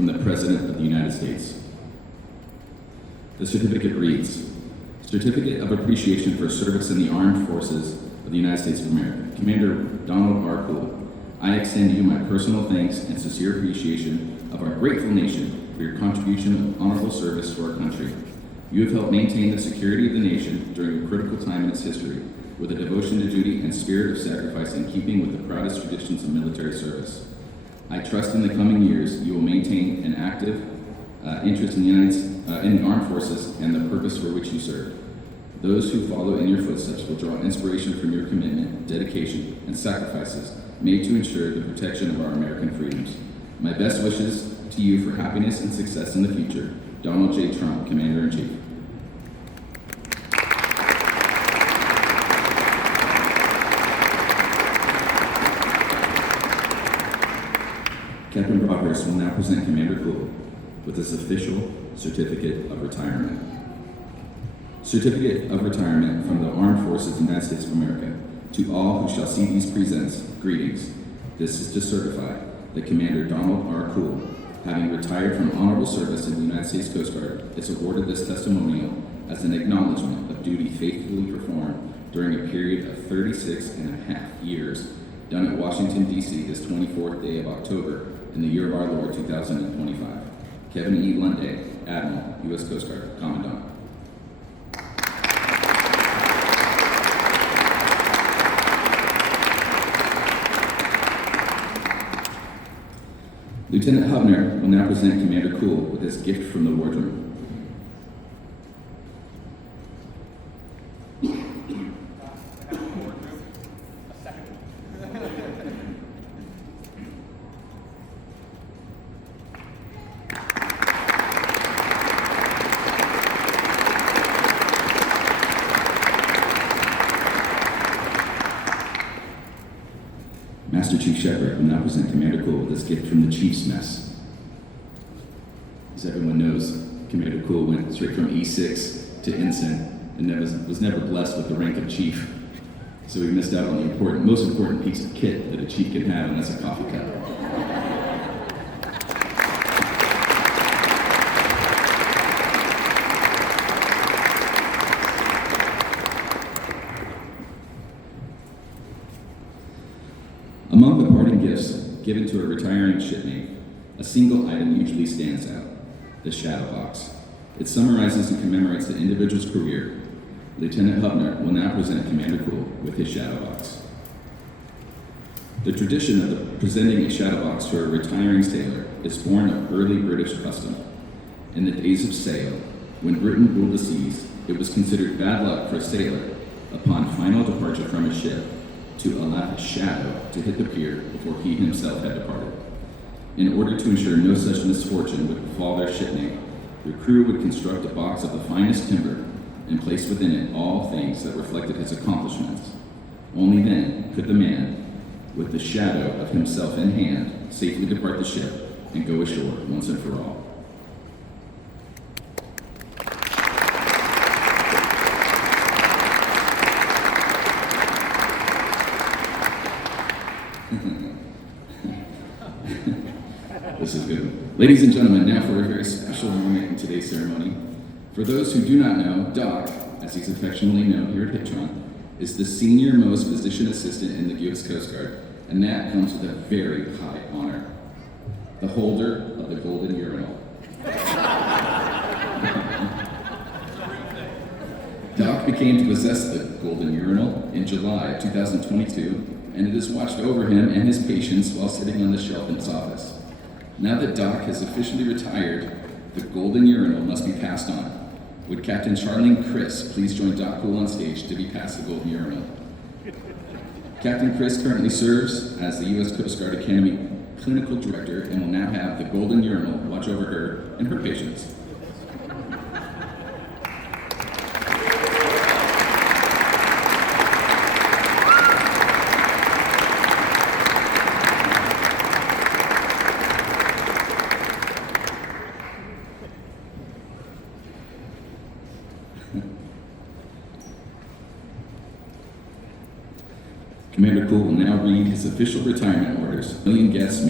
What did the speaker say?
from the President of the United States. The certificate reads, Certificate of Appreciation for Service in the Armed Forces of the United States of America. Commander Donald R. Cool, I extend you my personal thanks and sincere appreciation of our grateful nation for your contribution of honorable service to our country. You have helped maintain the security of the nation during a critical time in its history, with a devotion to duty and spirit of sacrifice in keeping with the proudest traditions of military service. I trust in the coming years you will maintain an active interest in the armed forces and the purpose for which you serve. Those who follow in your footsteps will draw inspiration from your commitment, dedication, and sacrifices made to ensure the protection of our American freedoms. My best wishes to you for happiness and success in the future. Donald J. Trump, Commander-in-Chief. Captain Broadhurst will now present Commander Cool with his official Certificate of Retirement. Certificate of Retirement from the Armed Forces of the United States of America. To all who shall see these presents, greetings. This is to certify that Commander Donald R. Cool, having retired from honorable service in the United States Coast Guard, is awarded this testimonial as an acknowledgement of duty faithfully performed during a period of 36 and a half years, done at Washington, D.C. this 24th day of October in the year of our Lord, 2025. Kevin E. Lunday, Admiral, U.S. Coast Guard, Commandant. Lieutenant Hubner will now present Commander Cool with his gift from the wardroom. Master Chief Shepard will now present Commander Cool with his gift from the Chief's Mess. As everyone knows, Commander Cool went straight from E6 to Ensign and was never blessed with the rank of Chief. So he missed out on the most important piece of kit that a Chief can have, and that's a coffee cup. Among the parting gifts given to a retiring shipmate, a single item usually stands out, the shadow box. It summarizes and commemorates the individual's career. Lieutenant Hubner will now present Commander Cool with his shadow box. The tradition of presenting a shadow box to a retiring sailor is born of early British custom. In the days of sail, when Britain ruled the seas, it was considered bad luck for a sailor, upon final departure from a ship, to allow a shadow to hit the pier before he himself had departed. In order to ensure no such misfortune would befall their shipmate, the crew would construct a box of the finest timber and place within it all things that reflected his accomplishments. Only then could the man, with the shadow of himself in hand, safely depart the ship and go ashore once and for all. This is good. Ladies and gentlemen, now for a very special moment in today's ceremony. For those who do not know, Doc, as he's affectionately known here at Hitron, is the senior-most physician assistant in the U.S. Coast Guard, and that comes with a very high honor. The holder of the Golden Urinal. Doc became to possess the Golden Urinal in July of 2022, and it has watched over him and his patients while sitting on the shelf in his office. Now that Doc has officially retired, the Golden Urinal must be passed on. Would Captain Charlene Chris please join Doc Cool on stage to be passed the Golden Urinal? Captain Chris currently serves as the U.S. Coast Guard Academy Clinical Director and will now have the Golden Urinal watch over her and her patients. Commander Cool will now read his official retirement orders. Million guests